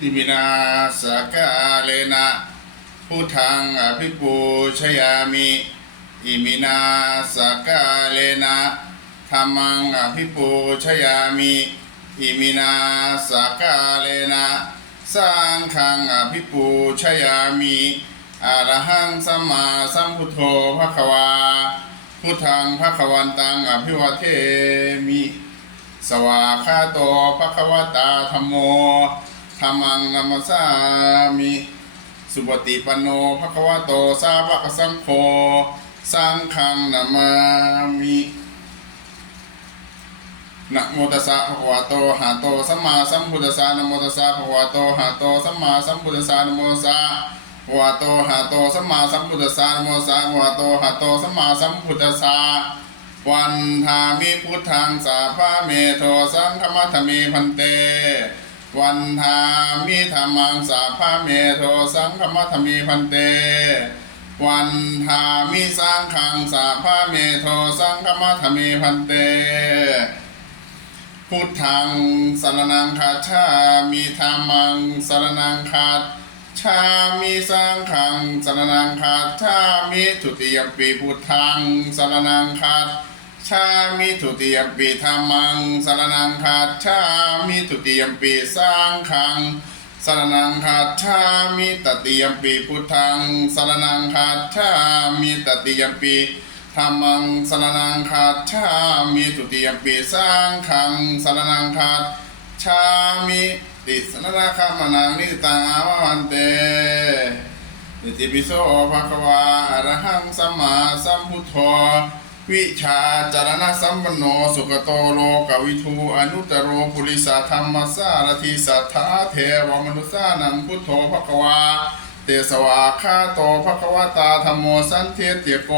อิมินาสกาเลนะพุทธังอภิปูชยามิอิมินาสกาเลนะธรรมังอภิปูชยามิอิมินาสกาเลนะสังฆังอภิปูชยามิอะรหังสัมมาสัมพุทโธภะคะวา พุทธังภะคะวันตังอภิวเทมิ สวาคาโตภะคะวตาธรรมโม ธรรมังนัมสสามิสุปฏิปันโนภะคะวะโตสาวกสังโฆสังฆังนามามินะโมตัสสะภะคะวะโตหะโตสัมมาสัมพุทธัสสะนะโมตัสสะภะคะวะโตหะโตสัมมาสัมพุทธัสสะนะโมตัสสะภะควะโตหะโตสัมมาสัมพุทธัสสะนะโมตัสสะภะควะโตหะโตสัมมาสัมพุทธัสสะวันทามิพุทธังสาพาเมโทสังฆมัทเมพันเต วันทามิธรรมังสาพาเมโทสังฆมัทเมพันเต วันทามิสังฆังสาพาเมโทสังฆมัทเมพันเต พุทธังสารนังคาชามิธรรมังสารนังคาชามิสังขังสารนังคาชามิทุติยปีพุทธังสารนังคา ชามิทุติยมปีธรรมังสรนังคาชามิทุติยมปีสังขังสรนังคาชามิตติยมปีพุทธังสรนังคาชามิตติยมปีธรรมังสรนังคาชามิทุติยมปีสังขังสรนังคาชามิติสนนาคามนังนิตังอาววันเตอิติปิโสภะคะวาอระหังสัมมาสัมพุทโธ วิชาจารณะสัมปันโนสุขโตโลกวิทูอนุตโรปุริสาธรรมสารทิสัทธาเทวมนุสานังพุทโธภควา เตสวาคาโตภควตาธรรมโมสันเทเตโก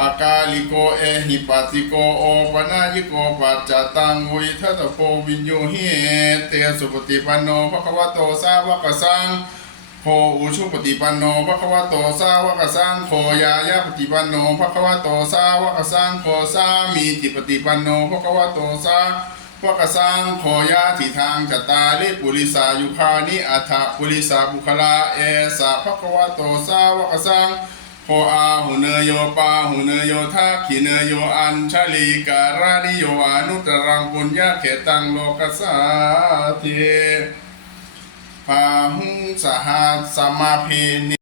อากาลิโกเอหิปัสสิโกโอปนายิโกปัจจตังวิทัตโกวิญโยหิเตสุปฏิปันโนภควโตสาวกสัง อุชุปฏิปันโนภะคะวะโตสาวกสังโฆยายาปฏิปันโนภะคะวะโตสาวกสังโฆสามีจิปฏิปันโนภะคะวะโตสาวกสังโฆยาทิทางจตาลิปุริสายุคานิอัฏฐปุริสาบุคลาเอสะภะคะวะโตสาวกสังโคอาหุเนโยปาหุเนโยทักขิเนโยอัญชลีการานิโยอนุตรังปุญญาเขตังโลกสาเท หังสหัสสมาพินิ